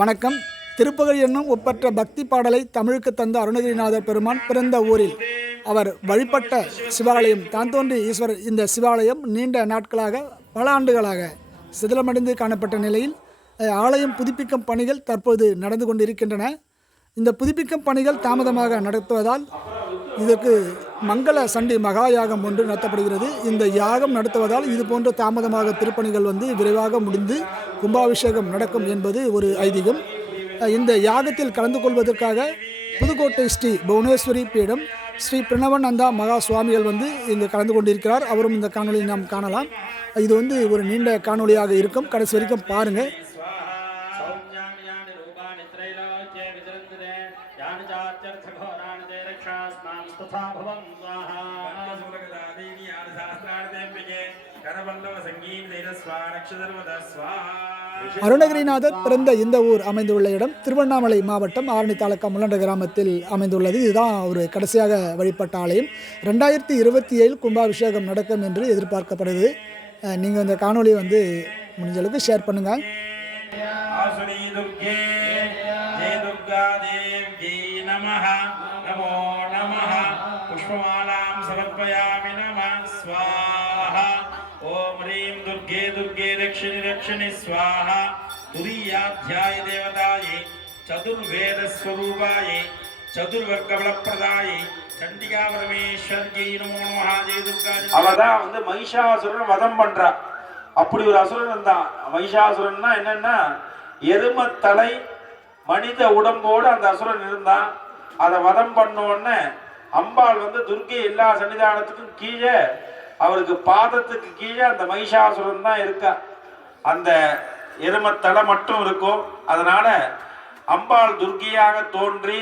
வணக்கம். திருப்புகழ் என்னும் ஒப்பற்ற பக்தி பாடலை தமிழுக்கு தந்த அருணகிரிநாதர் பெருமான் பிறந்த ஊரில் அவர் வழிபட்ட சிவாலயம் தான்தோன்றி ஈஸ்வரர். இந்த சிவாலயம் நீண்ட நாட்களாக பல ஆண்டுகளாக சிதிலமடைந்து காணப்பட்ட நிலையில் ஆலயம் புதுப்பிக்கும் பணிகள் தற்போது நடந்து கொண்டிருக்கின்றன. இந்த புதுப்பிக்கும் பணிகள் தாமதமாக நடத்துவதால் இதற்கு மங்கள சண்டி மகா யாகம் ஒன்று நடத்தப்படுகிறது. இந்த யாகம் நடத்துவதால் இதுபோன்ற தாமதமாக திருப்பணிகள் விரைவாக முடிந்து கும்பாபிஷேகம் நடக்கும் என்பது ஒரு ஐதீகம். இந்த யாகத்தில் கலந்து கொள்வதற்காக புதுக்கோட்டை ஸ்ரீ புவனேஸ்வரி பீடம் ஸ்ரீ பிரணவநந்தா மகா சுவாமிகள் இங்கு கலந்து கொண்டிருக்கிறார். அவரும் இந்த காணொலியை நாம் காணலாம். இது ஒரு நீண்ட காணொலியாக இருக்கும். கடைசி வரைக்கும் பாருங்கள். அருணகிரிநாதர் பிறந்த இந்த ஊர் அமைந்துள்ள இடம் திருவண்ணாமலை மாவட்டம் ஆரணி தாலுகா முள்ளண்ட கிராமத்தில் அமைந்துள்ளது. இதுதான் ஒரு கடைசியாக வழிபட்ட ஆலயம். 2027 கும்பாபிஷேகம் நடக்கும் என்று எதிர்பார்க்கப்படுது. நீங்கள் இந்த காணொலியை முடிஞ்ச அளவுக்கு ஷேர் பண்ணுங்கள். புஷ்பமாலாம் சமர்ப்பயாமி நமः ஸ்வாஹா. ஓம் ஹ்ரீம் துர்கே துர்கே ரக்ஷணி ரக்ஷணி ஸ்வாஹா. துரியாத்யாய தேவதாயே சதுர்வேத ஸ்வரூபாயே சதுர்வர்க்கபலப்பிரதாயே சண்டிகா பரமேஸ்வரியை நமோ நமஹ. ஜெய துர்கா. அவதான் மகிஷாசுரன் வதம் பண்றா. அப்படி ஒரு அசுரன் இருந்தான். மகிஷாசுரன்னா என்னன்னா எருமத்தலை மனித உடம்போடு அந்த அசுரன் இருந்தான். அதை வதம் பண்ணோன்னு அம்பாள் துர்க்கை எல்லா சன்னிதானத்துக்கும் கீழே அவருக்கு பாதத்துக்கு கீழே அந்த மகிஷாசுரன் தான் இருக்கா. அந்த எருமத்தலை மட்டும் இருக்கும். அதனால அம்பாள் துர்க்கையாக தோன்றி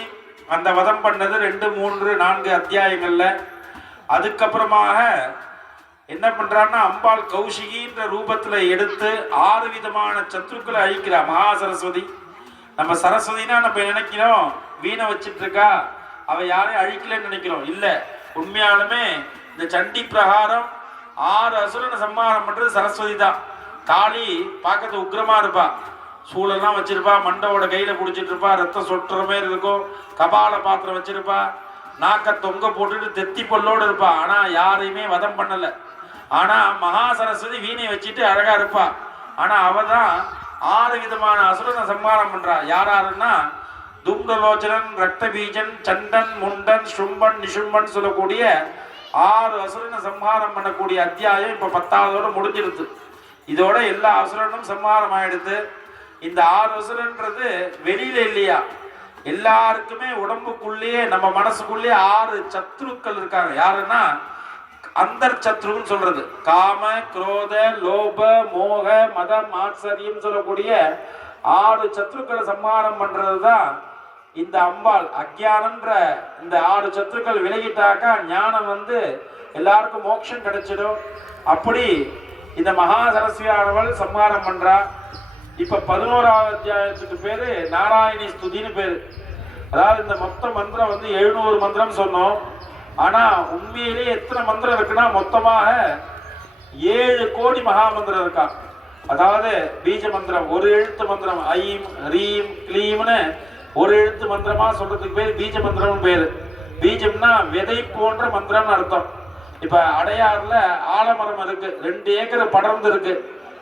அந்த வதம் பண்ணது 2, 3, 4 அத்தியாயங்கள்ல. அதுக்கப்புறமாக என்ன பண்றான்னா அம்பாள் கௌஷிகின்ற ரூபத்துல எடுத்து 6 விதமான சத்ருக்களை அழிக்கிறா. மகா சரஸ்வதி. நம்ம சரஸ்வதினா நம்ம நினைக்கிறோம் வீணை வச்சிட்டு இருக்கா, அவ யாரையும் அழிக்கலன்னு நினைக்கிறோம். இல்ல, உண்மையாலுமே இந்த சண்டி பிரகாரம் 6 அசுரனை சம்ஹாரம் பண்றது சரஸ்வதி தான். காளி பார்க்கறது உக்கிரமா இருப்பா. சூழெல்லாம் வச்சிருப்பா, மண்டவோட கையில பிடிச்சிட்டு இருப்பா, ரத்தம் சொட்டுற மாதிரி இருக்கும், கபால பாத்திரம் வச்சிருப்பா, நாக்க தொங்க போட்டுட்டு தெத்தி பொல்லோடு இருப்பா. ஆனா யாரையுமே வதம் பண்ணல. ஆனா மகா சரஸ்வதி வீணை வச்சுட்டு அழகா இருப்பா. ஆனா அவதான் 6 விதமான அசுரனை சம்ஹாரம் பண்றா. யாராருன்னா தும்ரலோச்சனன், ரக்தபீஜன், சண்டன், முண்டன், சும்பன், நிசும்பன் சொல்லக்கூடிய 6 அசுரனை சம்ஹாரம் பண்ணக்கூடிய அத்தியாயம் இப்ப 10ஆவதோட முடிஞ்சிருது. இதோட எல்லா அசுரனும் சம்ஹாரம் ஆயிடுது. இந்த 6 அசுரன்றது வெளியில இல்லையா, எல்லாருக்குமே உடம்புக்குள்ளேயே நம்ம மனசுக்குள்ளேயே 6 சத்ருக்கள் இருக்காங்க. யாருன்னா அந்தர் சத்ருன்னு சொல்றது. காம, குரோத, லோப, மோக, மதம், ஆச்சரியம் சொல்லக்கூடிய 6 சத்ருக்களை சம்ஹாரம் பண்றதுதான் இந்த அம்பாள். அக்ஞானன்ற இந்த 6 சத்ருக்கள் விலகிட்டாக்கா ஞானம் எல்லாருக்கும் மோட்சம் கிடைச்சிடும். அப்படி இந்த மகா சரஸ்வதியானவள் சம்ஹாரம் பண்றா. இப்ப 11ஆவது அத்தியாயத்துக்கு பேரு நாராயணி ஸ்துதின்னு பேரு. அதாவது இந்த மொத்த மந்திரம் 700 மந்திரம் சொன்னோம். ஆனா உண்மையிலேயே எத்தனை மந்திரம் இருக்குன்னா மொத்தமாக 7 கோடி மகா மந்திரம் இருக்கா. அதாவது பீஜ மந்திரம், ஒரு எழுத்து மந்திரம், ஐம் ரீம் கிளீம்னு ஒரு எழுத்து மந்திரமா சொல்றதுக்கு பேர் பீஜ மந்திரம் பேரு. பீஜம்னா விதை போன்ற மந்திரம்னு அர்த்தம். இப்ப அடையாறுல ஆலமரம் இருக்கு, 2 ஏக்கர் படர்ந்து இருக்கு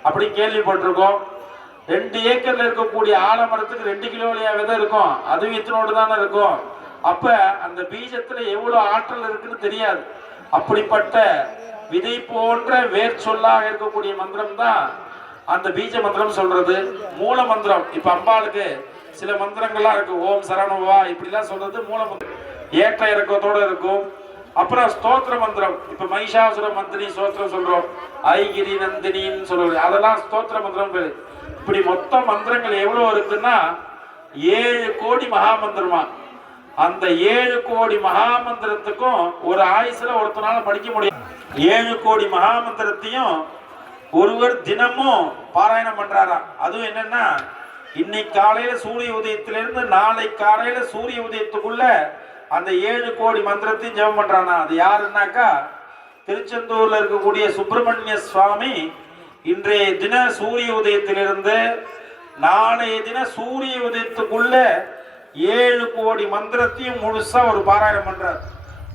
அப்படி கேள்விப்பட்டிருக்கோம். 2 ஏக்கர்ல இருக்கக்கூடிய ஆலமரத்துக்கு 2 கிலோலியா விதை இருக்கும். அதுவும் இத்தனோடு தானே இருக்கும். அப்ப அந்த பீஜத்துல எவ்வளவு ஆற்றல் இருக்குன்னு தெரியாது. அப்படிப்பட்ட விதை போன்ற வேர் சொல்லாக இருக்கக்கூடிய மந்திரம் தான் அந்த பீஜ மந்திரம் சொல்றது. மூல மந்திரம் இப்ப அம்பாளுக்கு சில மந்திரங்கள்லாம் இருக்கு. ஓம் சரணுவா இப்படிலாம் சொல்றது மூல மந்திரம், ஏற்ற இறக்கத்தோட இருக்கும். அப்புறம் ஸ்தோத்திர மந்திரம், இப்ப மகிஷாசுர மந்திரி ஸ்தோத்திரம் சொல்றோம், ஐகிரி நந்தினின்னு சொல்றது, அதெல்லாம் ஸ்தோத்திர மந்திரம் பேரு. இப்படி மொத்த மந்திரங்கள் எவ்வளவு இருக்குன்னா 7 கோடி மகா மந்திரமா. அந்த 7 கோடி மகா மந்திரத்துக்கும் ஒரு ஆயுசுல ஒருத்தனால படிக்க முடியும். 7 கோடி மகா மந்திரத்தையும் ஒருவர் தினமும் பாராயணம் பண்றாராம். அதுவும் என்னன்னா இன்னைக்கு காலையில சூரிய உதயத்திலிருந்து நாளை காலையில சூரிய உதயத்துக்குள்ள அந்த 7 கோடி மந்திரத்தையும் ஜெபம் பண்றானா. அது யாருன்னாக்கா திருச்செந்தூர்ல இருக்கக்கூடிய சுப்பிரமணிய சுவாமி இன்றைய தின சூரிய உதயத்திலிருந்து நாளைய தினம் சூரிய உதயத்துக்குள்ள 7 கோடி மந்திரத்தையும் முழுசா ஒரு பாராயணம் பண்றார்.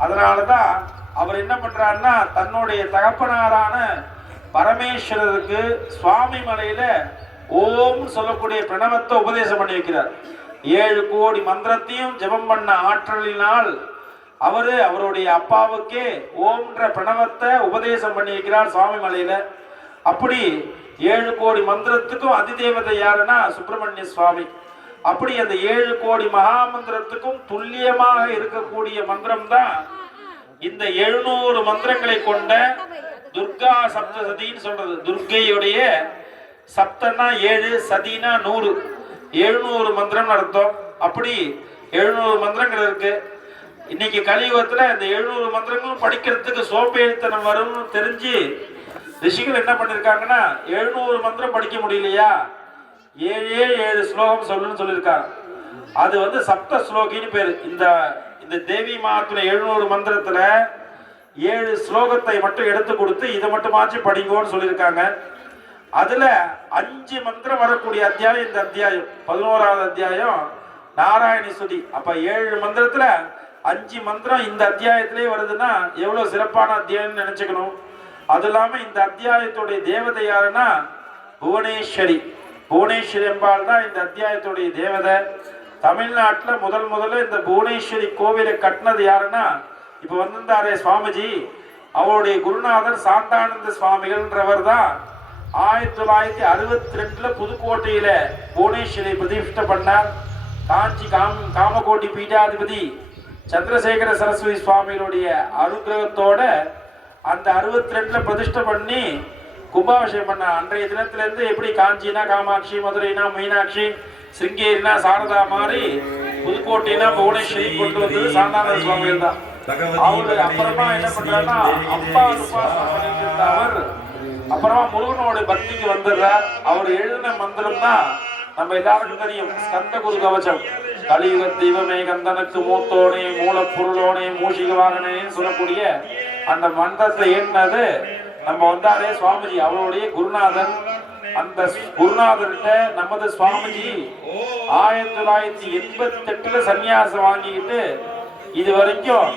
அதனாலதான் அவர் என்ன பண்றாருன்னா தன்னுடைய தகப்பனாரான பரமேஸ்வரருக்கு சுவாமி மலையில ஓம் சொல்லக்கூடிய பிரணவத்தை உபதேசம் பண்ணி வைக்கிறார். 7 கோடி மந்திரத்தையும் ஜெபம் பண்ண ஆற்றலினால் அவருடைய அப்பாவுக்கே ஓம்ன்ற பிரணவத்தை உபதேசம் பண்ணி வைக்கிறார் சுவாமி மலையில. அப்படி 7 கோடி மந்திரத்துக்கும் அதிதேவதை யாருன்னா சுப்பிரமணிய சுவாமி. அப்படி அந்த 7 கோடி மகா மந்திரத்துக்கும் துல்லியமாக இருக்கக்கூடிய மந்திரம் தான் இந்த 700 மந்திரங்களை கொண்ட துர்கா சப்தசதின்னு சொல்றது. துர்கையுடைய சப்தனா 7, சதினா 100, 700 மந்திரம் அர்த்தம். அப்படி 700 மந்திரங்கள் இருக்கு. இன்னைக்கு கலியுகத்துல இந்த 700 மந்திரங்களும் படிக்கிறதுக்கு சோம்பேறித்தனம் வரும்னு தெரிஞ்சு ரிஷிகள் என்ன பண்ணிருக்காங்கன்னா 700 மந்திரம் படிக்க முடியலையா 7 ஸ்லோகம் சொல்லுன்னு சொல்லியிருக்காங்க. அது சப்த ஸ்லோகின்னு பேரு. இந்த தேவி மாத்துல 700 மந்திரத்துல 7 ஸ்லோகத்தை மட்டும் எடுத்து கொடுத்து இதை மட்டுமாச்சு படிங்கோன்னு சொல்லியிருக்காங்க. அதுல 5 மந்திரம் வரக்கூடிய அத்தியாயம் இந்த அத்தியாயம் 11வது அத்தியாயம் நாராயணி ஸ்துதி. அப்ப 7 மந்திரத்துல 5 மந்திரம் இந்த அத்தியாயத்திலே வருதுன்னா எவ்வளவு சிறப்பான அத்தியாயம் நினைச்சுக்கணும். அது இல்லாம இந்த அத்தியாயத்துடைய தேவதை யாருன்னா புவனேஸ்வரி. புவனேஸ்வரி என்பால் தான் இந்த அத்தியாயத்துடைய தேவதை. தமிழ்நாட்டில் முதல்ல இந்த புவனேஸ்வரி கோவிலை கட்டினது யாருன்னா இப்ப வந்திருந்தாரே சுவாமிஜி, அவருடைய குருநாதர் சாந்தானந்த சுவாமிகள்ன்றவர் தான் 1962 புதுக்கோட்டையில புவனேஸ்வரி பிரதிஷ்டை பண்ணார். காஞ்சி காமகோட்டி பீடாதிபதி சந்திரசேகர சரஸ்வதி சுவாமிகளுடைய அனுகிரகத்தோட அந்த 62 பிரதிஷ்டை பண்ணி கும்பாபிஷேகம் பண்ண. அன்றைய தினத்திலிருந்து எப்படி காஞ்சினா காமாட்சி, மதுரைனா மீனாட்சி, சிருங்கேரினா சாரதா மாதிரி புதுக்கோட்டைனா புவனேஸ்வரி கொண்டு வந்தது சாந்தானந்த சுவாமிகள் தான். அவரு அப்புறமா என்ன பண்றாருன்னா அப்பா உபாசனை பண்ணிட்டு இருந்த அவர் அப்புறமா முருகனோட பக்திக்கு வந்துடுறார். அவர் எழுதின மந்திரம் தான் நம்ம எல்லாருக்கும் தெரியும், ஸ்கந்த குரு கவசம். கலியுக தெய்வமே கந்தனுக்கு மூத்தோனே மூலப்பொருளோனே மூஷிக வாகனே சொல்லக்கூடிய அந்த மந்திரத்தை ஏற்றினது நம்ம வந்தாரே சுவாமிஜி, அவருடைய குருநாதன். அந்த குருநாதர்கிட்ட நமது சுவாமிஜி 1988 சன்னியாசம் வாங்கிக்கிட்டு இது வரைக்கும்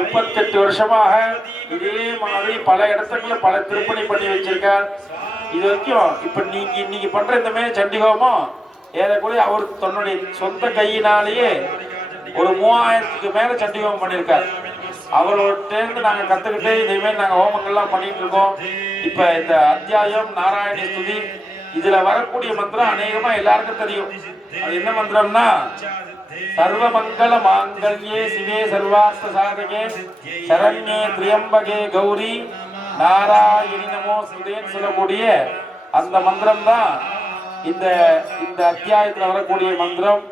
38 வருஷமாக இதே மாதிரி பல இடத்துக்குள்ள பல திருப்பணி பண்ணி வச்சிருக்கார். இது வரைக்கும் இப்ப இன்னைக்கு பண்ற இந்த மாதிரி சண்டிகோமம் ஏறக்குறைய அவர் தன்னுடைய சொந்த கையினாலேயே ஒரு 3000க்கு மேல சண்டிகோமம் பண்ணியிருக்கார். அவரோட நாங்க கத்துக்கிட்டு இதே மாதிரி நாங்க ஹோமங்கள்லாம் பண்ணிட்டு இருக்கோம். இப்ப இந்த அத்தியாயம் நாராயணி ஸ்துதி இதுல வரக்கூடிய மந்திரம் அநேகமா எல்லாருக்கும் தெரியும். அது என்ன மந்திரம்னா சர்வமங்கல மாங்கல்யே சிவே சர்வார்த்த சாதகே சரண்யே திரியம்பகே கௌரி நாராயணி நமோஸ்துதேன்னு சொல்லக்கூடிய அந்த மந்திரம் தான் இந்த அத்தியாயத்துல வரக்கூடிய மந்திரம்.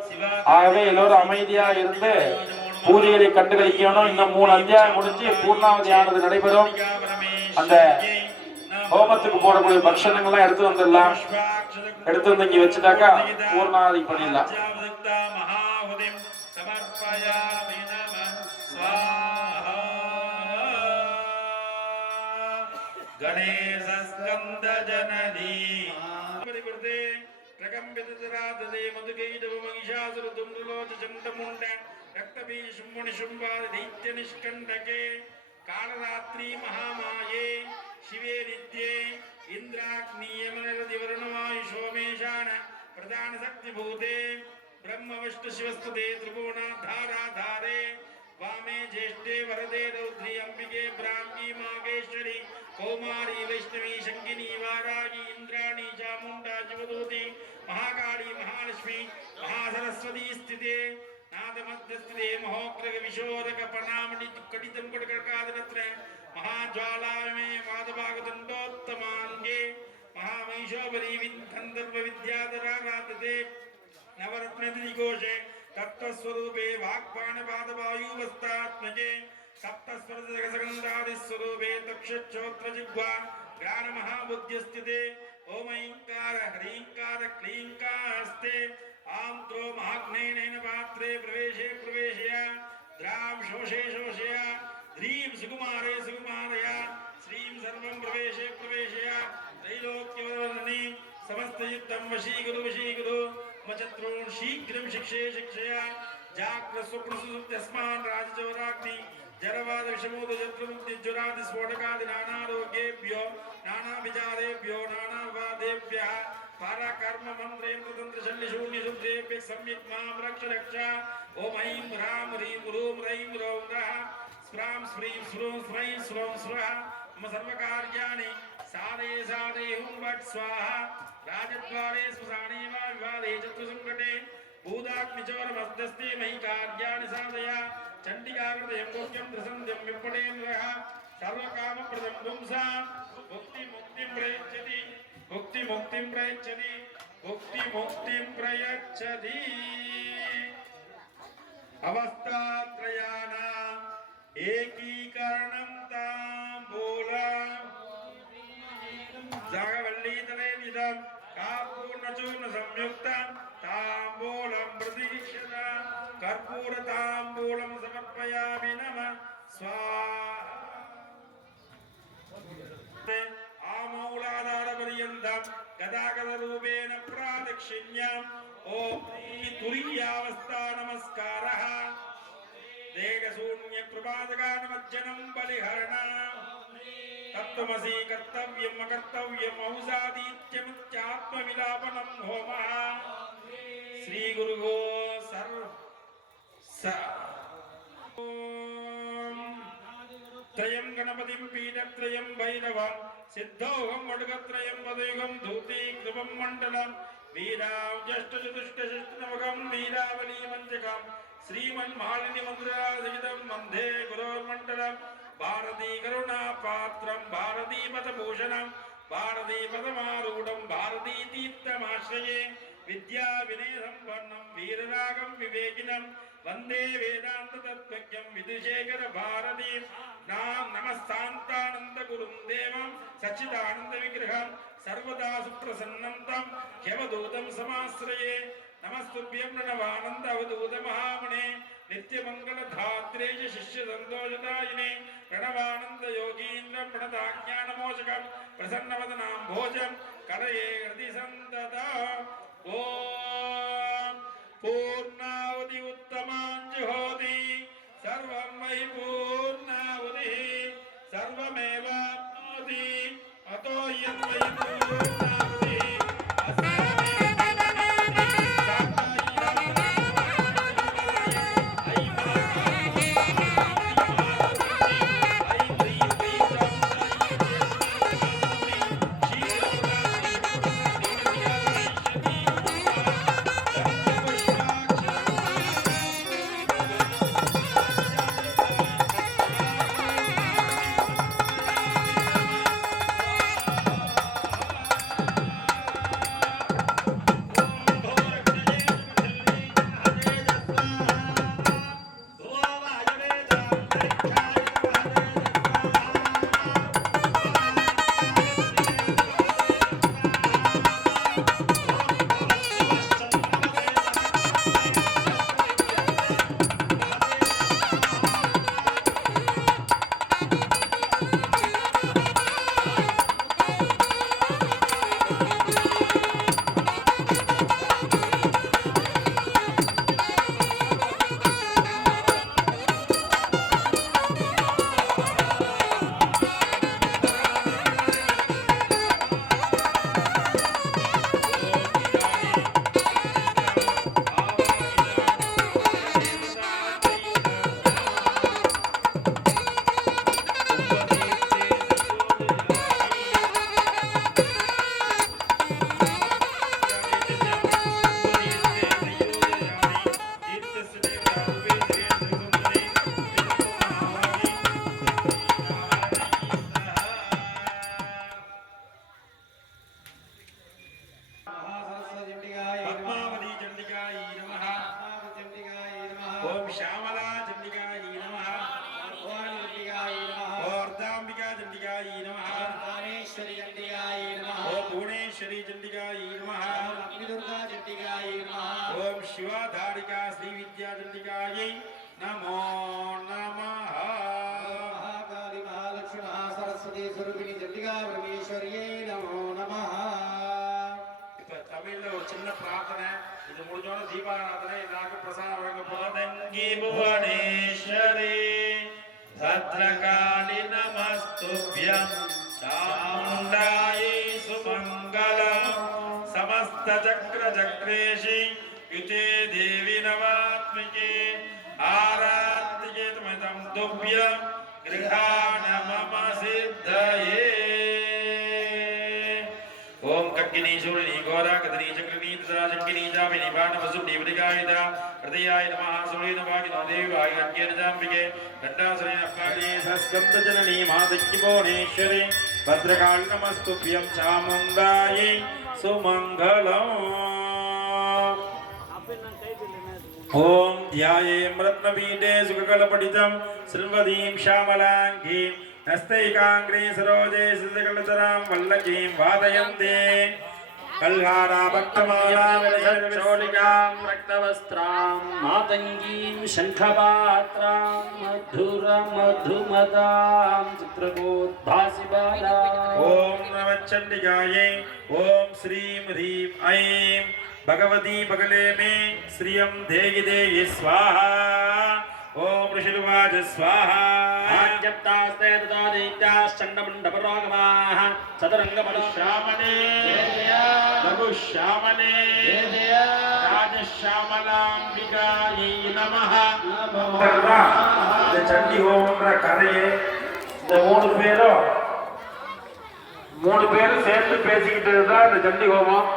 ஆகவே எல்லோரும் அமைதியா இருந்து பூஜைகளை கண்டுகளிக்கணும். இன்னும் 3 அத்தியாயம் முடிஞ்சு பூர்ணாவதி ஆனது நடைபெறும். அந்த ஹோமத்துக்கு போடக்கூடிய பக்ஷணங்கள்லாம் எடுத்து வந்துடலாம். எடுத்து வந்து இங்க வச்சுட்டாக்கா பூர்ணாவதி பண்ணிடலாம். गणेश स्कंद जननी परिवर्ते प्रकंपित राधे मधुकैटव महिषासुर दुम्रलोच चंडमुंड रक्तबीज शुंभुनि शुंभार दैत्य निष्कंटके कालरात्रि महामाये शिवे नित्ये इंद्राग्नियमनरति वरुणवायु सोमेशान प्रधान शक्ति भूते ब्रह्म विष्णु शिवस्तुते त्रिभुवनाधारा धारे वामे ज्येष्ठे वरदे रौद्री अंबिके ब्राह्मी मागेश्वरी कौमारी वैष्णवी शंकिनी वारागी इंद्राणी चामुंडा शिवदूती महाकाली महालक्ष्मी महासरस्वती स्थिते नादमध्यस्थिते महोग्रग विशोरक प्रणामणि कटितम कुटकर्कादरत्न महाज्वालामे वादभागदंडोत्तमांगे महामहिषोपरी गंधर्व विद्याधरा राधते नवरत्नदिघोषे तत्त्वस्वरूपे वाक्पाणपादवायुवस्तात्मजे सप्तस्वरजगसगन्धादिस्वरूपे तक्षोत्रजिह्वा ज्ञानमहाबुद्ध्यस्थिते ओम ऐंकार ह्रींकार क्लींकारस्ते आंत्रो महाग्नेन पात्रे प्रवेशे प्रवेशय द्रां शोषे शोषय ह्रीं सुकुमारे सुकुमारय श्रीं सर्वं प्रवेशे प्रवेशय त्रैलोक्यवर्णनि समस्तयुक्तं वशीकुरु वशीकुरु शत्रून् शीघ्रं शिक्षे शिक्षया जाग्रस्वप्नसुप्त्यस्मान् राजचौराग्नि जरवाद विषमोदजत्रमुक्तिज्वरादि स्फोटकादि नानारोगेभ्यो नानाभिजारेभ्यो नानावादेभ्यः पाराकर्म मन्त्रेन्द्र तन्त्र शल्य शून्य शुद्धेभ्यः सम्यक् मां रक्ष रक्ष ॐ ऐं ह्रां ह्रीं ह्रूं रैं रौं रः स्फ्रां स्फ्रीं स्फ्रूं स्फ्रैं स्फ्रौं स्वः मम सर्वकार्याणि साधे साधे हुं वट् स्वाहा राजद्वारे स्मशाने वा विवादे चतुसङ्कटे भूदाग्निचोरमस्दस्ते मयि कार्याणि साधया चण्डिकाकृतयं गोप्यं त्रिसन्ध्यं विपणेन्द्रः सर्वकामप्रदं पुंसा मुक्तिमुक्तिं प्रयच्छति मुक्तिमुक्तिं प्रयच्छति मुक्तिमुक्तिं प्रयच्छति अवस्थात्रयाणाम् एकीकरणं ताम्बूला जागवल्लीतलेविदं कार्पूर्णचूर्ण संयुक्तं ताम्बूलं प्रतीक्षता कर्पूरताम्बूलं समर्पयामि नमः स्वाहा आमूलाधारपर्यन्तं गदागदरूपेण प्रादक्षिण्याम् ॐ तुरीयावस्था नमस्कारः देहशून्य प्रभातगानमज्जनं बलिहरणा तत्त्वमसि कर्तव्यम् अकर्तव्यम् औषादीत्यमुच्चात्मविलापनं होमः श्रीगुरुगो त्रयं गणपतिं पीठत्रयं भैरवं सिद्धौघं वडगत्रयं पदयुगं धूती कृपं मण्डलं वीरां ज्येष्ठचतुष्टशिष्टनवकं वीरावलीमञ्चकं श्रीमन्मालिनी मन्दिराधितं वन्दे गुरोर्मण्डलं भारती करुणापात्रं भारतीपदभूषणं भारतीपदमारूढं भारतीतीर्थमाश्रये विद्या विनय संपन्नं वीररागं विवेकिनं वन्दे वेदांत तत्त्वज्ञं विदुशेखर भारती नाम नमस्तान्तानंद गुरुं देवं सच्चिदानंद विग्रहं सर्वदा सुप्रसन्नं तं ह्यवधूतं समाश्रये नमस्तुभ्यं प्रणवानंद अवधूत महामुने नित्यमंगल धात्रे शिष्य संतोषदायिने प्रणवानंद योगीन्द्र प्रणताज्ञानमोचकं प्रसन्नवदनां भोजं करये हृदि सन्तता ओम पूर्णावधि उत्तमाञ्जुहोति सर्वं मयि पूर्णावधिः सर्वमेवाप्नोति अतो यं मयि पूर्णावधिः ओम श्यामला चंडिकाय नमः ओर्धांबिका चंडिकाय नमः भुवनेश्वरी चंडिकाय नमः ओम भुवनेश्वरी चंडिकाय नमः लक्ष्मीदुर्गा चंडिकाय नमः ओम शिवाधारिका श्री विद्या चंडिकाय नमो नमः महाकाली महालक्ष्मी महासरस्वती स्वरूपिणी चंडिका परमेश्वर्यै नमो नमः இப்ப தமிழ்ல ஒரு ஒரு சின்ன பிரார்த்தனை. இது முடிஞ்சோட தீபாராதனை எல்லாருக்கும் பிரசாதம் வழங்கப்படும். தங்கி புவனேஸ்வரி भद्रकाली नमस्तुभ्यं चामुण्डायै सुमङ्गलं समस्तचक्रचक्रेशि युते देवी नमात्मिके आराध्ये त्वमिदं तुभ्यं गृहाण मम सिद्धये ओम कक्किनी शूलिनी घोरा कदनी चक्रनी तदा चक्किनी जामिनी बाण वसुनी वदिकायिता हृदयाय नमः शूलिनी भागिनो देवी भागि कक्केन जाम्बिके गंडासुरेण अप्पादि स्कंद जननी मातंगी भुवनेश्वरी भद्रकाली नमस्तुभ्यं चामुण्डायै सुमङ्गलम् ओम ध्यायेम रत्नपीठे सुखकलपठितं श्रीमतीं श्यामलाङ्गीं हस्तैकाग्रे सरोजे सुजगलतरां वल्लकीं वादयन्ते कल्हाराभक्तमालां रक्तवस्त्रां मातङ्गीं शङ्खपात्रां मधुरमधुमदां चित्रकोद्भासिबालाम् ओम नमश्चण्डिकायै ओम श्रीं ह्रीं ऐं भगवती बगले में श्रियं देहि देहि स्वाहा ओम ऋषिर्वाच स्वाहा आज्ञप्तास्ते तदादित्याश्चण्डमण्डपरोगमाः चतुरङ्गमनुश्यामने लघुश्यामने राजश्यामलाम्बिकायै नमः இந்த சண்டி ஹோமம்ன்ற கதையை இந்த மூணு பேரும் சேர்ந்து பேசிக்கிட்டு தான் இந்த சண்டி ஹோமம்.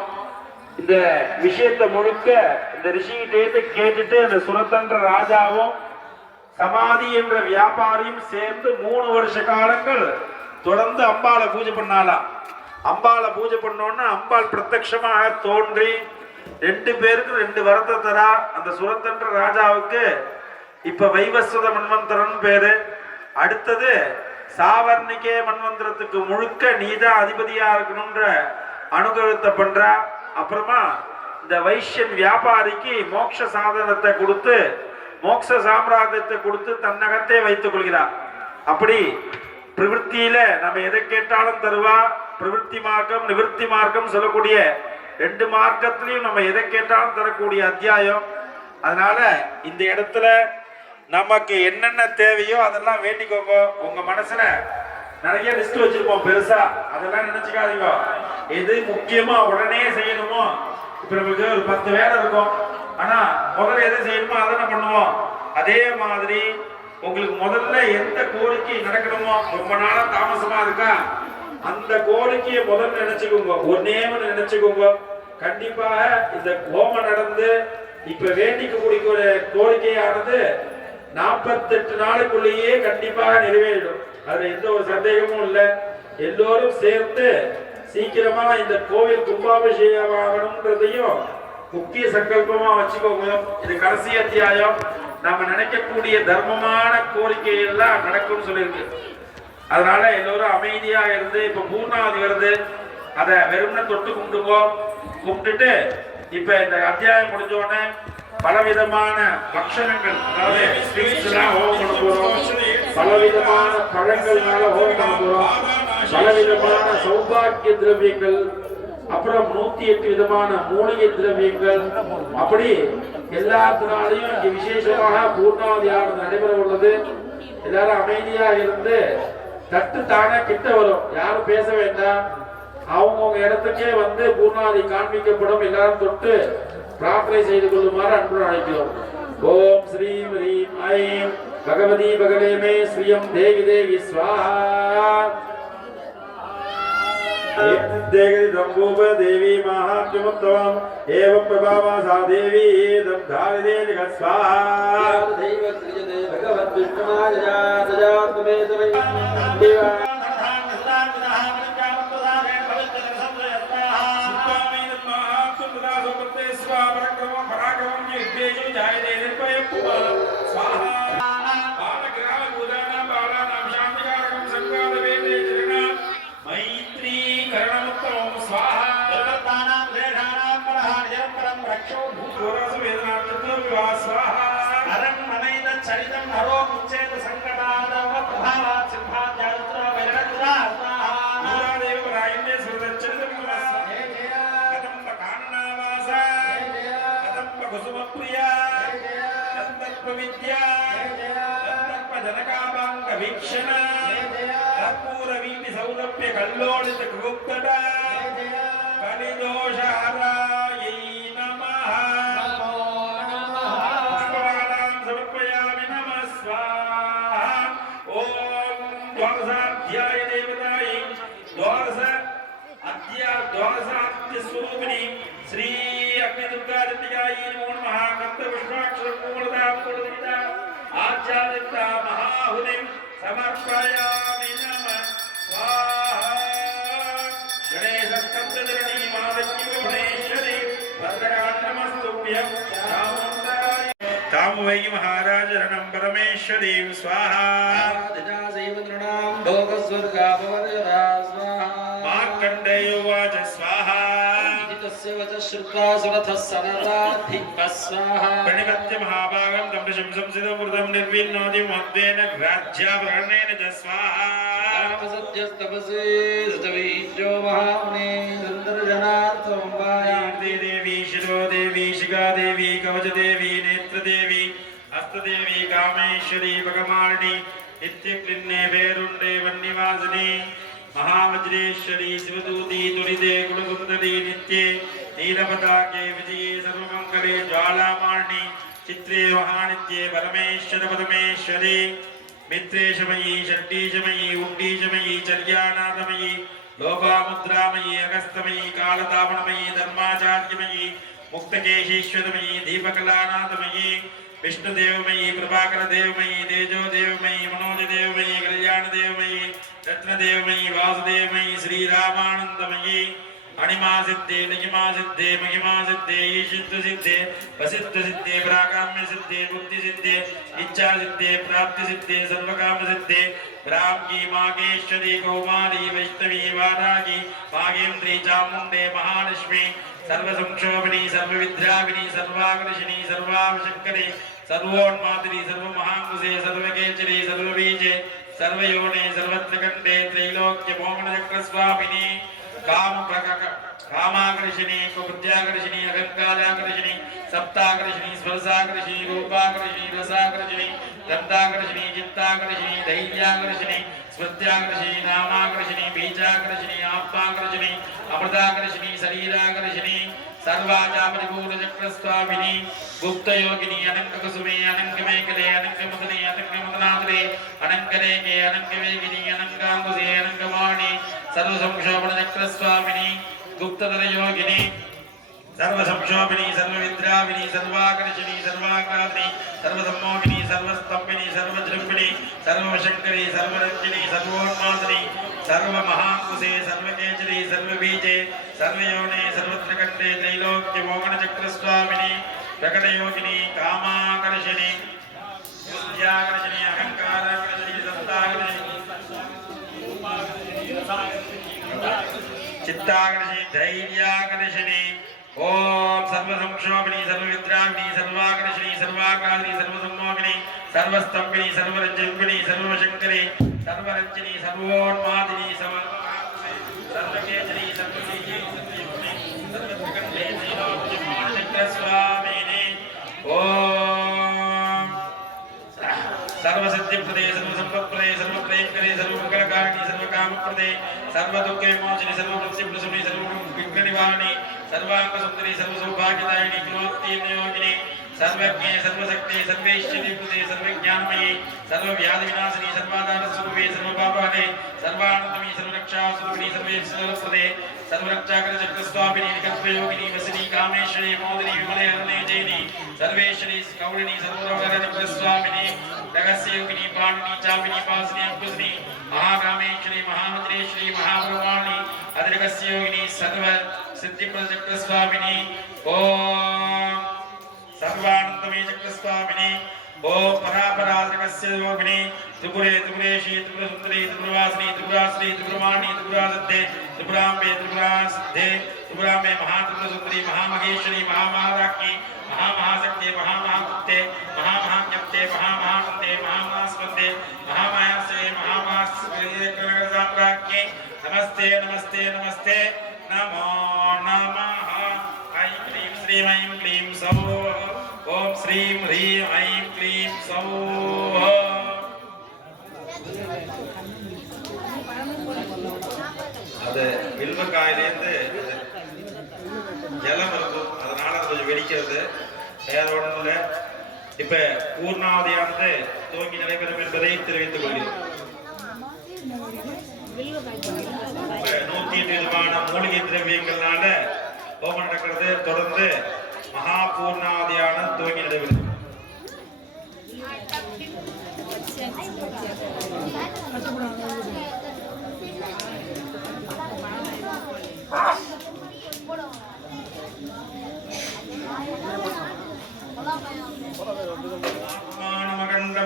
இந்த விஷயத்தை முழுக்க இந்த ரிஷிகிட்டே கேட்டுட்டு அந்த சுரத்தன்ற ராஜாவும் சமாதி என்ற வியாபாரியும் சேர்ந்து 3 வருஷ காலங்கள் தொடர்ந்து அம்பாளை பூஜை பண்ணாலாம். அம்பாளை பூஜை பண்ணோன்னா அம்பாள் பிரத்யட்சமாக தோன்றி 2 பேருக்கு 2 வரத்தை தரா. அந்த சுரத்தன்ற ராஜாவுக்கு இப்ப வைவஸ்வத மன்வந்தரன் பேரு. அடுத்தது சாவர்ணிகே மன்வந்தரத்துக்கு முழுக்க நீதான் அதிபதியா இருக்கணும்ன்ற அனுகிரகத்தை பண்றா. அப்புறமா இந்த வைஷ்யன் வியாபாரிக்கு மோட்ச சாதனத்தை கொடுத்து மோட்ச சாம்ராஜ்யத்தை கொடுத்து தன்னகத்தே வைத்துக் கொள்கிறார். அப்படி பிரவிற்த்தியில நம்ம எதை கேட்டாலும் தருவா. பிரவிற்த்தி மார்க்கம் நிவிற்த்தி மார்க்கம் சொல்லக்கூடிய 2 மார்க்கத்திலையும் நம்ம எதை கேட்டாலும் தரக்கூடிய அத்தியாயம். அதனால இந்த இடத்துல நமக்கு என்னென்ன தேவையோ அதெல்லாம் வேண்டிக்கோங்க. உங்க மனசுல நிறைய லிஸ்ட் வச்சிருப்போம் பெருசா, அதெல்லாம் நினைச்சுக்காதீங்க. எது முக்கியமா உடனே செய்யணுமோ, இப்ப நமக்கு ஒரு 10 வேலை இருக்கும், ஆனா முதல்ல எது செய்யணுமோ அதை பண்ணுவோம். அதே மாதிரி உங்களுக்கு முதல்ல எந்த கோரிக்கை நடக்கணுமோ, ரொம்ப நாளா தாமசமா இருக்கா, அந்த கோரிக்கையை முதல்ல நினைச்சுக்கோங்க. ஒன்னே ஒன்று நினைச்சுக்கோங்க. கண்டிப்பாக இந்த ஹோமம் நடந்து இப்ப வேண்டிக்கக்கூடிய கோரிக்கையானது 48 நாளுக்குள்ளேயே கண்டிப்பாக நிறைவேறிடும். அதுல எந்த ஒரு சந்தேகமும் இல்லை. எல்லோரும் சேர்ந்து சீக்கிரமா இந்த கோவில் கும்பாபிஷேகம் ஆகணும்ன்றதையும் முக்கிய சங்கல்பமா வச்சுக்கோங்க. இது கடைசி அத்தியாயம். நாம நினைக்கக்கூடிய தர்மமான கோரிக்கை எல்லாம் நடக்கும்னு சொல்லியிருக்கு. அதனால எல்லோரும் அமைதியா இருந்து, இப்ப பூர்ணாவதி வருது, அதை வெறும்ன தொட்டு கும்பிடுவோம். கும்பிட்டுட்டு இப்ப இந்த அத்தியாயம் முடிஞ்ச உடனே பலவிதமான பக்ஷணங்கள், அதாவது ஸ்வீட்ஸ் எல்லாம் ஹோமம் பண்ண போறோம். பலவிதமான பழங்கள்னால ஹோமம் பண்ண போறோம். பலவிதமான சௌபாக்கிய திரவியங்கள், அப்புறம் 108 விதமான மூலிகை திரவியங்கள், அப்படி எல்லாத்தினாலையும் இங்க விசேஷமாக பூர்ணாவதியானது நடைபெற உள்ளது. எல்லாரும் அமைதியா இருந்து தட்டு தானே கிட்ட வரும், யாரும் பேச வேண்டாம். அவங்கவுங்க இடத்துக்கே வந்து பூர்ணாவதி காண்பிக்கப்படும். எல்லாரும் தொட்டு பிரார்த்தனை செய்து கொள்ளுமாறு அன்புடன் அழைக்கிறோம். ஓம் ஸ்ரீம் ஹ்ரீம் ஐம் பகவதி பகலே மே ஸ்ரீயம் தேவி தேவி ஸ்வாஹா. देवी महात्म्यमुत्तमम् एवं प्रभावा सा देवी एदं धारिदे जगत्स्वाहा दैव क्रियते भगवद्विष्णुमाया दयात्मे तमै देवा వీక్షణ కర్పూర వీటి సౌరభ్య కల్లోళిత గుప్తట కలిదోషారాయై నమః పుష్పమాలాం సమర్పయామి నమః స్వాహా ఓం ద్వాదశాధ్యాయ దేవతాయై ద్వాదశాద్య స్వరూపిణి శ్రీ అగ్నిదుర్గాదిత్యాయై నమో నమః కంత విశ్వాక్షర మూలదాం కులదిత ఆధ్యాత్మిక మహాహుతిం సమర్పయామి నమః స్వాహా గణేశస్కందజననీ మాదక్యమేశ్వరి వరదకాండమస్తుభ్యం కామవై మహారాజరణం పరమేశ్వరీ స్వాహా మార్కండేయో వాచ స్వాహా ప్రణిపత్య మహాభాగం తం సంసిదమృతం నిర్విన్నోతి మద్వేన గ్రాధ్యాభరణేన చ స్వాహా దేవి శిరో దేవి శిఖా దేవి కవచ దేవి నేత్రదేవి హస్తదేవి కామేశ్వరి భగమాలిని నిత్యక్లిన్నే వేరుండే వన్నివాసిని महावज्रेश्वरी शिवदूती दुरिदे गुणगुंदरी नित्ये नीलपताके विजये सर्वमंगले ज्वालामालिनी चित्रे महानित्ये परमेश्वर परमेश्वरी मित्रेशमयी षड्डीशमयी उड्डीशमयी चर्यानाथमयी लोपामुद्रामयी अगस्तमयी कालतापणमयी धर्माचार्यमयी मुक्तकेशीश्वरमयी दीपकलानाथमयी विष्णुदेवमयी प्रभाकर देवमयी तेजो देवमयी मनोज देवमयी कल्याण देवमयी रत्न देवमयी वासुदेवमयी श्रीरामानंदमयी अणिमा सिद्धे निगिमा सिद्धे महिमा सिद्धे ईशित्व सिद्धे वसित्व सिद्धे प्राकाम्य सिद्धे बुद्धि सिद्धे इच्छा सिद्धे प्राप्ति सिद्धे सर्वकाम सिद्धे ब्राह्मी मागेश्वरी कौमारी वैष्णवी वारागी मागेन्द्री चामुंडे महालक्ष्मी सर्वसंक्षोभिनी सर्वविद्याविनी सर्वाकर्षिणी सर्वावशंकरी सर्वोन्मातरी सर्वमहांकुशे सर्वकेचरी सर्वबीजे सर्वयोने सर्वत्रकण्डे त्रैलोक्य मोहनचक्रस्वामिनी कामाकर्षिणी कुबुद्ध्याकर्षिणी अहंकाराकर्षिणी सप्ताकर्षिणी स्पर्शाकर्षिणी रूपाकर्षिणी रसाकर्षिणी गन्धाकर्षिणी चित्ताकर्षिणी धैर्याकर्षिणी स्मृत्याकर्षिणी नामाकर्षिणी बीजाकर्षिणी आत्माकर्षिणी अमृताकर्षिणी शरीराकर्षिणी सर्वाचापरिपूर्णचक्रस्वामिनी गुप्तयोगिनी अनंककुसुमे अनंकमेखले अनंकमुदने अनंकमुदनादरे अनंकरेखे अनंकवेगिनी अनंकांकुशे अनंकवाणी सर्वसंक्षोभणचक्रस्वामिनी गुप्तधरयोगिनी सर्वसंक्षोभिनी सर्वविद्राविनी सर्वाकर्षिणी सर्वाग्रादिनी सर्वसम्मोहिनी सर्वस्तंभिनी सर्वजृंभिनी सर्वशंकरी सर्वरंजिनी सर्वोन्मादिनी सर्वमहांकुशे सर्वकेचरी सर्वबीजे सर्वयोने सर्वत्रकण्डे त्रैलोक्य मोहनचक्रस्वामिनी प्रकटयोगिनी कामाकर्षिणी बुद्ध्याकर्षिणी अहंकाराकर्षिणी सत्ताकर्षिणी चित्ताकर्षिणी धैर्याकर्षिणी ओम सर्वसंक्षोभिनी सर्वविद्राविनी सर्वाकर्षिणी सर्वाकारिणी सर्वसम्मोहिनी सर्वस्तंभिनी सर्वरंजिनी सर्वशंकरी सर्वरंजिनी सर्वोन्मादिनी सर्वकेचरी सर्वबीजे सर्वत्रकण्डे त्रैलोक्य मोहनचक्रस्वामिनी ओम सर्वसिद्धिप्रदे सर्वसम्पत्प्रदे सर्वप्रेमकरे सर्वमङ्गलकारिणी सर्वकामप्रदे सर्वदुःखे मोचिनि सर्ववृत्तिप्रसूनि सर्वविघ्ननिवारिणि सर्वाङ्गसुन्दरी सर्वसौभाग्यदायिनि क्रोत्तीर्णयोगिनि सर्वज्ञे सर्वशक्ते सर्वेश्वरीप्रदे सर्वज्ञानमयी सर्वव्याधिविनाशिनि सर्वाधारस्वरूपे सर्वपापहरे सर्वानन्दमयी सर्वरक्षास्वरूपिणि सर्वेश्वरप्रदे सर्वरक्षाकरचक्रस्वामिनि विकल्पयोगिनि वसिनि कामेश्वरी मोदिनि विमले हरणे जयिनि सर्वेश्वरी कौलिनि सर्वरोगरनिप्रस्वामिनि रहस्ययोगिनि पाणिनि चापिनि पासिनि अंकुशिनि महाकामेश्वरी महामंत्रेश्वरी महाब्रह्माणि अद्रगस्ययोगिनि सर्व सिद्धिप्रचक्रस्वामिनि ओम सर्वानंदमयी चक्रस्वामिनि ओम परापराद्रगस्य योगिनि त्रिपुरे त्रिपुरेशी त्रिपुरसुंदरी त्रिपुरवासिनी त्रिपुराश्री त्रिपुरवाणी त्रिपुरासिद्धे त्रिपुराम्बे त्रिपुरासिद्धे त्रिपुराम्बे महात्रिपुरसुंदरी महामहेश्वरी महामहाराज्ञी महामहाशक्ति महामहागुप्ते महामहाज्ञप्ते महामहानंदे महामहास्पन्दे महामायासे महामहासाम्राज्ञे नमस्ते नमस्ते नमस्ते नमो नमः ऐं क्लीं श्रीं ऐं क्लीं सौः ॐ श्रीं ह्रीं ऐं क्लीं सौः அந்த வில்வக்காயிலேருந்து ஜலம் இருக்கும், அதனால அது கொஞ்சம் வெடிக்கிறது. வேற ஒன்றும் இல்லை. இப்ப பூர்ணாவதியானது துவங்கி நடைபெறும் என்பதை தெரிவித்துக் கொள்கிறேன். 108 விதமான மூலிகை திரவியங்கள்னால ஹோமம் நடக்கிறது. தொடர்ந்து மகா பூர்ணாவதியான துவங்கி நடைபெறும்.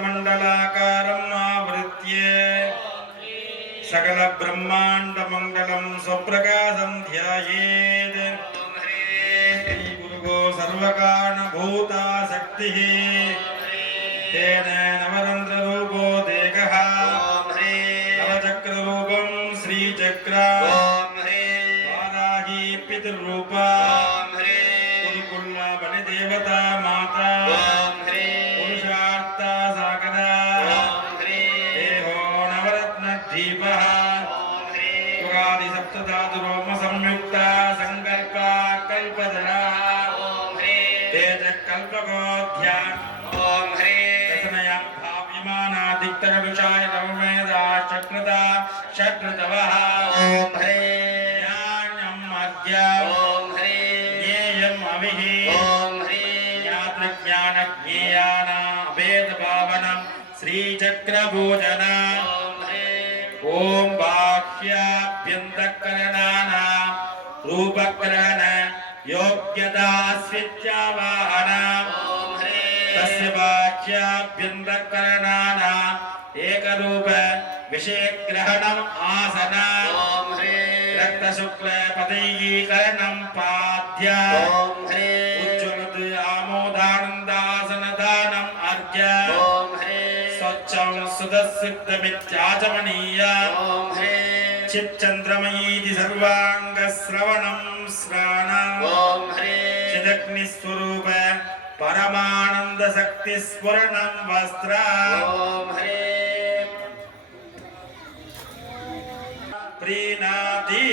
மண்டலாகாரம் ஆவருத்ய சகல பிரம்மாண்ட மண்டலம் ஸ்வப்ரகாசம் த்யாயேத். ஸ்ரீ குருகோ சர்வகாரண பூதா சக்திः தேன நவரந்திர ரூபோ தேகः நவசக்ர ரூபம் ஸ்ரீசக்ர வாராகி பிதர்ரூபா குருகுல்ல பலி தேவதா மாதா புருஷார்த்த சாகரா தேவோ நவரத்ன தீபः யுகாதி சப்ததாது ரோம संयुक्त संकल्प कल्पधरा तेज कल्पकोध्या दशनयं भाव्यमानादिक्तकलुषाय नवमेधा चक्रता षट्ऋतवः ज्ञानम् अद्य ज्ञेयम् अविः ज्ञातृज्ञानज्ञेयानां वेदभावनं श्रीचक्रभूषण ओम बाह्याभ्यन्तःकरणानां रूपग्रहण योग्यता स्वित्यावाहन तस्य बाह्याभ्यन्तःकरणानां एकरूप विषयग्रहणम् आसन रक्तशुक्ल पदैकरणं पाद्य उज्ज्वलत् आमोदानन्दासनदानम् अर्घ्य स्वच्छं सुदसिद्धमित्याचमनीय चिच्चन्द्रमयीति सर्वाङ्गश्रवणं स्नानं चिदग्निस्वरूप परमानन्दशक्तिस्फुरणं वस्त्र प्रीणाति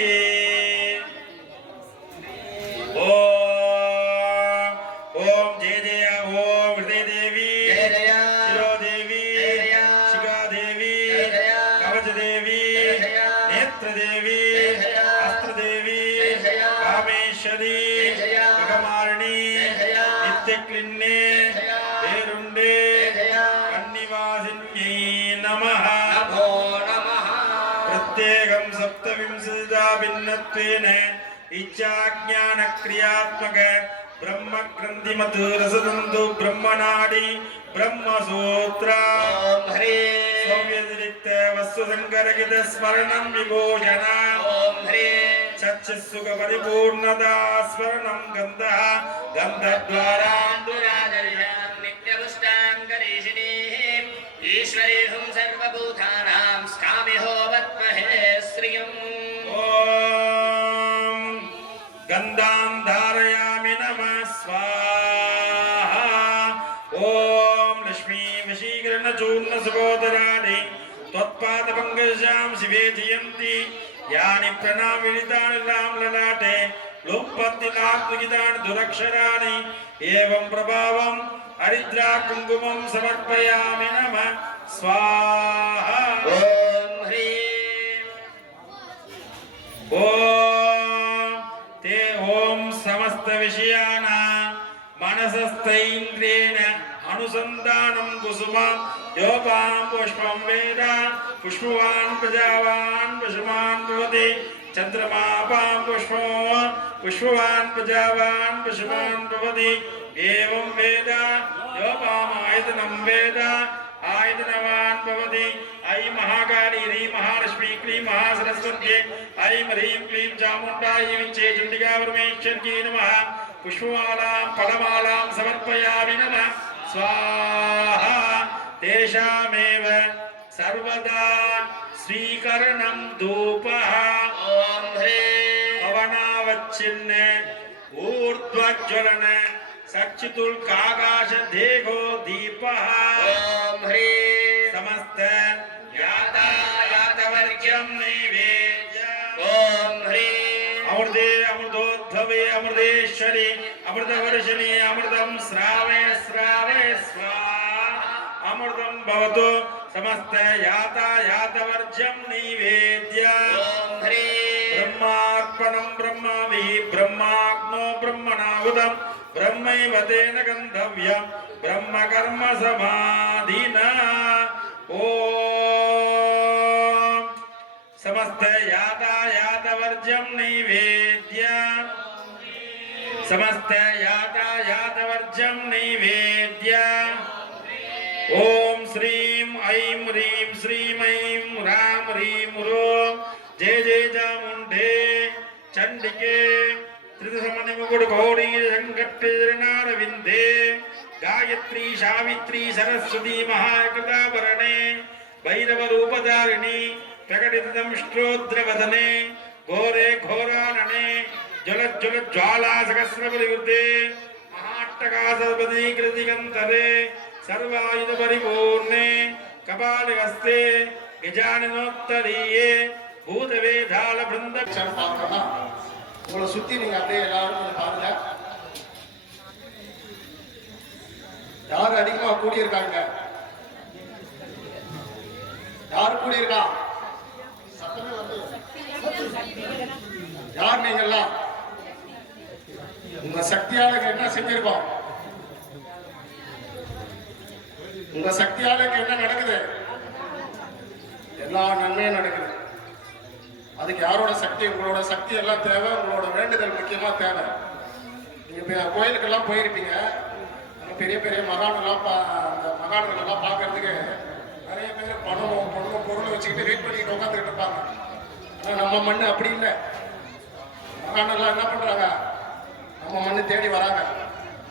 ओम जय जय ओम हृदय देवी शिरो देवी शिखा देवी कवच देवी नेत्र देवी अस्त्र देवी कामेश्वरी भगमारिणी नित्यक्लिन्ने वेरुंडे कन्निवासिन्यै नमः प्रत्येकं सप्तविंशतिधा भिन्नत्वेन इच्छाज्ञानक्रियात्मक ब्रह्मग्रन्थिमत् रसतन्तु ब्रह्मनाडी ब्रह्मसूत्र स्वव्यतिरिक्त वस्तुसङ्करहित स्मरणं विभूषण चक्षुसुख परिपूर्णता स्मरणं गन्धः गन्धद्वारान्दुरादर्शं नित्यपुष्टाङ्गरीषिणीः ईश्वरीहं सर्वभूतानां स्कामिहोवत्महे श्रियम् ॐ गन्धां धारयामि नमः स्वाहा ॐ लक्ष्मी वशीकरणचूर्णसुबोधराणि त्वत्पादपङ्कजां शिवे जयन्ति यानि प्रणामिलितानि राम ललाटे लोकपत्तिनात्मगितानि दुरक्षराणि एवं प्रभावं हरिद्रा कुङ्कुमं समर्पयामि नमः स्वाहा ॐ ह्रीं ॐ ते ॐ समस्त विषयानां मनसस्थैन्द्रियेण अनुसन्धानं कुसुमं योपां पुष्पं वेद पुष्पवान् प्रजावान् पशुमान् भवति चन्द्रमापां पुष्पवान् प्रजावान् पशुमान् भवति एवं वेद योपाम् आयतनं वेद आयतनवान् भवति ऐ महाकाली ह्रीं महालक्ष्मी क्लीं महासरस्वत्यै ऐं ह्रीं क्लीं चामुण्डायै विच्चे चण्डिका परमेश्वर्यै नमः पुष्पमालां फलमालां समर्पयामि नमः स्वाहा तेषामेव सर्वदा श्रीकरणं धूपः ॐ ह्रीं पवनावच्छिन्न ऊर्ध्वज्वलन सच्चितुल्काकाश देहो दीपः ॐ ह्रीं समस्त यातायातवर्ग्यं नैवेद्य ॐ उद्भवे अमृतेश्वरी अमृतवर्षिणी अमृतं श्रावे श्रावे स्वाहा अमृतं भवतु समस्त यातायातवर्ज्यं निवेद्य ब्रह्मार्पणं ब्रह्मावि ब्रह्माग्नो ब्रह्मणाहुतं ब्रह्मैव तेन गन्तव्यं ब्रह्मकर्म समाधिना ओम समस्त यातायातवर्ज्यं निवेद्य समस्त यातायातवर्ज्यं निवेद्य ओम श्रीं ऐं ह्रीं श्रीं ऐं रां ह्रीं ह्रों जय जय चामुण्डे चण्डिके त्रिदशमणिमुकुटगौरी शङ्कट्टनारविन्दे गायत्री सावित्री सरस्वती महाकृताभरणे भैरव रूपधारिणी प्रकटितं श्रोत्रवदने घोरे घोरानने ज्वल ज्वल ज्वाला सहस्रबलिवृते महाट्टकासपदी कृतिगन्तरे सर्वायुध परिपूर्णे कपालहस्ते गजाननोत्तरीये भूतवेदाल वृन्द உங்களை சுத்தி நீங்க அப்படியே எல்லாரும் கொஞ்சம் பாருங்க. யார் அதிகமா கூடியிருக்காங்க? யார் கூடியிருக்கா? சத்தமே வந்து யார் நீங்கெல்லாம்? உங்க சக்தியால என்ன செஞ்சிருக்கோம்? உங்க சக்தியால என்ன நடக்குது? எல்லா நன்மையும் நடக்குது. அதுக்கு யாரோட சக்தி? உங்களோட சக்தி எல்லாம் தேவை. உங்களோட வேண்டுதல் முக்கியமா தேவை. நீங்க கோயிலுக்கெல்லாம் போயிருப்பீங்க. அங்க பெரிய பெரிய மகான்கள் எல்லாம் பார்க்கறதுக்கு நிறைய பேர் பணம் பொருளை வச்சுக்கிட்டு வெயிட் பண்ணிட்டு உட்காந்துக்கிட்டு இருப்பாங்க. ஆனா நம்ம மண்ணு அப்படி இல்லை. மகானெல்லாம் என்ன பண்றாங்க? நம்ம மண்ணு தேடி வராங்க.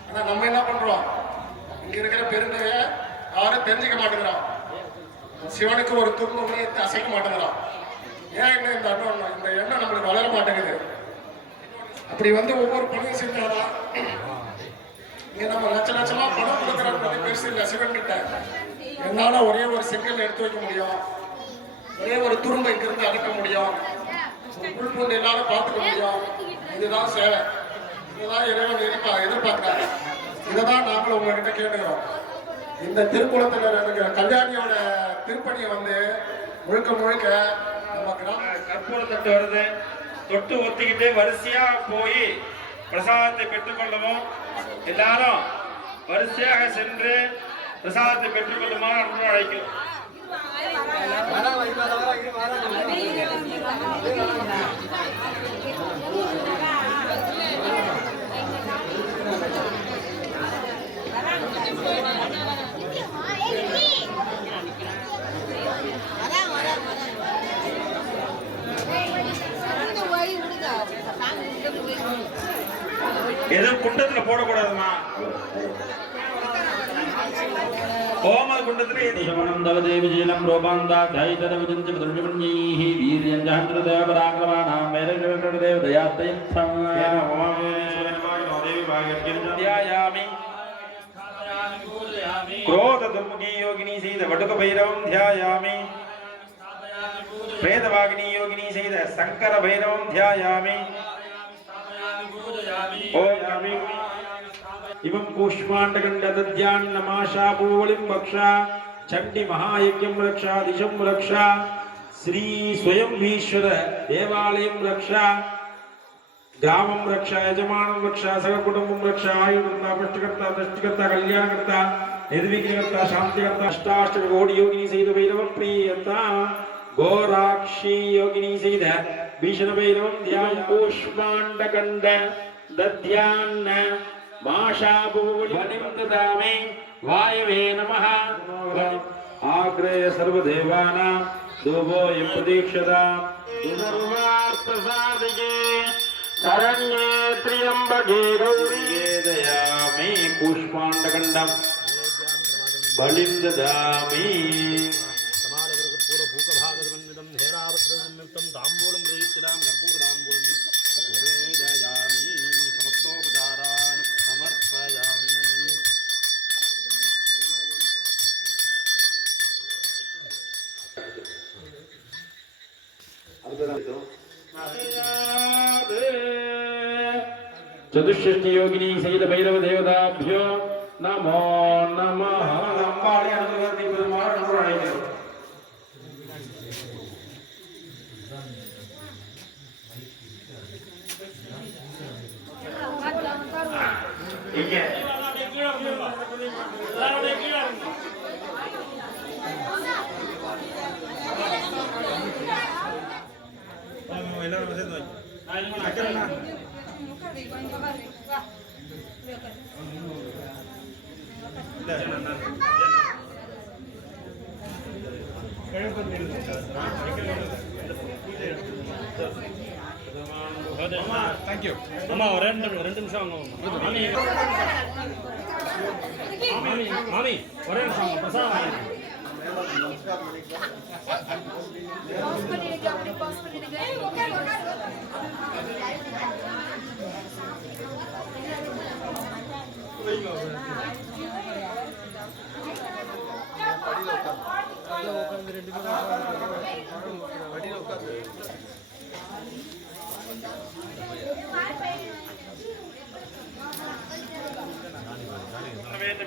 ஆனா நம்ம என்ன பண்றோம்? இங்க இருக்கிற பெருந்தைய யாரும் தெரிஞ்சுக்க மாட்டேங்கிறோம். சிவனுக்கு ஒரு துன்பமே அசைக்க மாட்டேங்கிறோம். ஏன் இந்த எண்ணம் நம்மளுக்கு வளர மாட்டேங்குது. அப்படி வந்து ஒவ்வொரு பணியும் செஞ்சாதான் இங்க நம்ம லட்சமா பணம் கொடுக்கறது பெருசு இல்லை. சிவன் கிட்ட என்னால ஒரே ஒரு செங்கல் எடுத்து வைக்க முடியும், ஒரே ஒரு துரும்பை இங்கிருந்து அடக்க முடியும், உள்பூண்டு எல்லாரும் பார்த்துக்க முடியும். இதுதான் சேவை. இதுதான் இறைவன் எதிர்பார்க்கிறாரு. இதைதான் நாங்களும் உங்ககிட்ட கேட்டுக்கிறோம். இந்த திருக்குளத்துல இருக்கிற கல்யாணியோட திருப்பணியை வந்து முழுக்க முழுக்க கற்பூர தட்டு வருது, தொட்டு ஒத்திக்கிட்டு வரிசையா போய் பிரசாதத்தை பெற்றுக்கொள்ளவும், எல்லாரும் வரிசையாக சென்று பிரசாதத்தை பெற்றுக்கொள்ளுமாறு அன்பு அழைக்கும். எதுவும் குண்டத்துல போடக்கூடாதுமா. ஹோம குண்டத்துல சமணம் தவதேவி ஜீலம் ரோபாந்தா தைதரவிஜஞ்ச மதுர்விமன்யைஹ வீர்யம் ஜாந்திரதேவ பராக்ரமாணாம் மேரகவகடதேவ தயாத்தயந்தம் ध्यायामि क्रोध दुर्मुखी योगिनी सहित वटुक भैरवं ध्यायामि प्रेतवागिनी योगिनी सहित शंकर भैरवं ध्यायामि ओयामि इवं कूष्माण्डगण्डदध्यान्नमाशा पूवलिं वक्षा चण्डी महायज्ञं रक्षा दिशं रक्षा श्री स्वयंवीश्वर देवालयं रक्षा ग्रामं रक्षा यजमानं रक्षा सककुटुम्बं रक्षा आयुर्कर्ता पुष्टिकर्ता दृष्टिकर्ता कल्याणकर्ता निर्विघ्नकर्ता शांतिकर्ता अष्टाष्टकोटि योगिनी सहित भैरव प्रियता घोराक्षी योगिनी सहित भीषण भैरवं ध्यान कूष्माण्डगण्ड दध्यान्न माशाभुवलिं ददामि वायवे नमः आग्रय सर्वदेवानां धूपोऽयं प्रतीक्षता सर्वार्थसाधिके शरण्ये त्र्यम्बके गौरी दयामि कूष्माण्डगण्डं बलिं ददामि चतुष्षष्टि योगिनी सहित भैरव देवताभ्यो नमो नमः. அம்பாளை அனுகிரகத்தை பெறுமாறு நம்ம அழைக்கிறோம். இங்கே தேங்க்யூ அம்மா ஒரு ரெண்டு நிமிஷம் மாமி மாமி ஒரே நிமிஷம் பிரசாதம்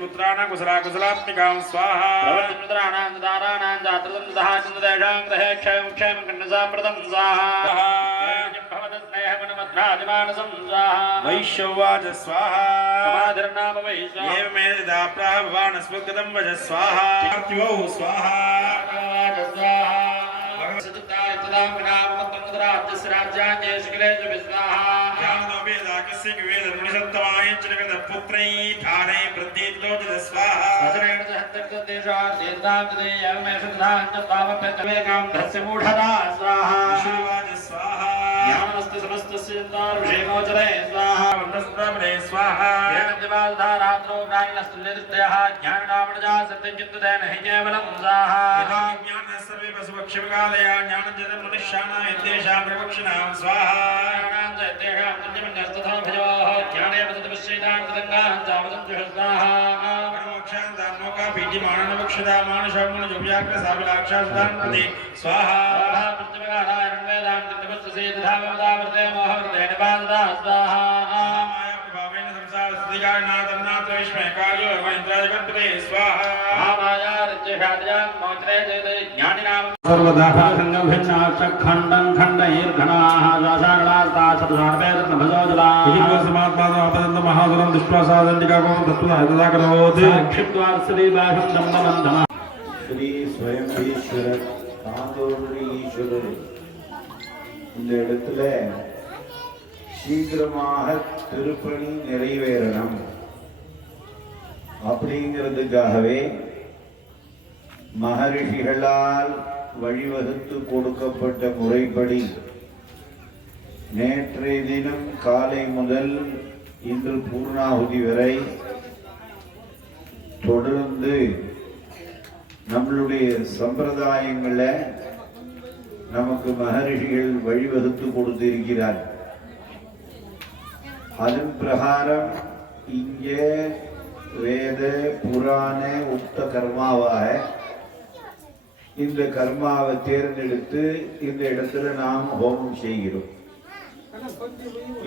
पुत्राणां कुशलात्मिकां स्वाहा प्रवर्तिपुत्राणां दाराणां जातृतं दहाचन्द्रेषां ग्रहे क्षयं क्षेमं कण्डसामृतं स्वाहा भवतस्नेहमनुमध्नादिमानसं स्वाहा वैश्यवाच स्वाहा समाधिर्नाम वैश्वा एवमेदा प्राभवानस्वगतं वच स्वाहा पार्थिवौ स्वाहा स्वाहा सचिताय तदां विनामकं राज्यान्येषुकिलेषु विस्वाहा ज्ञानो वेदाकस्य वेदमुनिसत्तमाय च पुत्रै ठाने प्रतीतोचित स्वाहा वचनेन धस्य मूढदा स्वाहा विष्णुवाच स्वाहा ज्ञानमस्ति समस्तस्य चिन्तारुषेमोचरे स्वाहा वन्दस्प्रभरे स्वाहा वेददिवाधारात्रो ज्ञानिनस्तुल्यदृष्टयः ज्ञाननामनजा सत्यचिन्ततेन हि केवलं स्वाहा यथा ज्ञानः सर्वे पशुपक्षिमकालया ज्ञानञ्जनं मनुष्याणां यद्देशां प्रवक्षिणां स्वाहा तेषां तुल्यमन्यस्तथा भयोः ज्ञाने पततपश्चैतां तदङ्गां जावतं जुषस्वाहा मानुषामुनजुव्याग्रसाभिलाक्षासुतान् प्रति स्वाहा प्रतिमगाधारं वेदां चित्तवस्तुसे तथा वदावर्ते मोहवृतेन बाधदा स्वाहा मायाप्रभावेन संसारस्थितिकारणनाथन्नाथविष्मयकार्यो वैन्द्राजगणपते स्वाहा महामाया रज्यशाद्यां मोचरे जयते ज्ञानिनां सर्वदा खण्डं खण्डैर्घनाः दासारणास्ता चतुर्वेदनभजोजलाः समात्मापदन्त महासुरं दृष्ट्वा सादण्डिकाको तत्त्वं तदा करोति क्षिप्त्वार्श्रीबाहुं दम्बमन्दमः ஸ்ரீ ஸ்வயம்பீஸ்வரர் தாந்தோன்றி ஈஸ்வரர் இந்த இடத்துல சீக்கிரமாக திருப்பணி நிறைவேறணும் அப்படிங்கிறதுக்காகவே மகரிஷிகளால் வழிவகுத்து கொடுக்கப்பட்ட முறைப்படி நேற்றைய தினம் காலை முதல் இன்று பூர்ணாகுதி வரை தொடர்ந்து நம்மளுடைய சம்பிரதாயங்களை நமக்கு மகரிஷிகள் வழிவகுத்து கொடுத்திருக்கிறார். அதன் பிரகாரம் இங்கே வேத புராண உக்த கர்மாவாக இந்த கர்மாவை தேர்ந்தெடுத்து இந்த இடத்துல நாம் ஹோமம் செய்கிறோம்.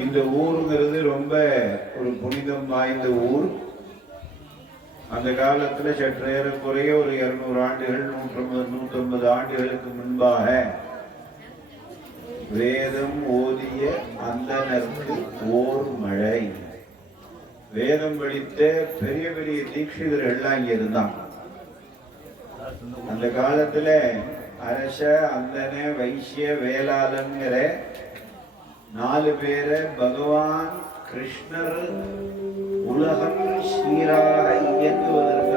இந்த ஊருங்கிறது ரொம்ப ஒரு புனிதம் வாய்ந்த ஊர். அந்த காலத்துல சற்றேறக்குறைய ஒரு 200 ஆண்டுகள் 150 ஆண்டுகளுக்கு முன்பாக வேதம் ஓதிய அந்தனருக்கு ஓர் மழை, வேதம் படித்த பெரிய பெரிய தீட்சிதர்கள்லாம் இங்க இருந்தாங்க. அந்த காலத்துல அரச அந்தன வைசிய வேளாளங்கிற 4 பேரை பகவான் கிருஷ்ணர் உலகம் சீராக இயக்குவதற்கு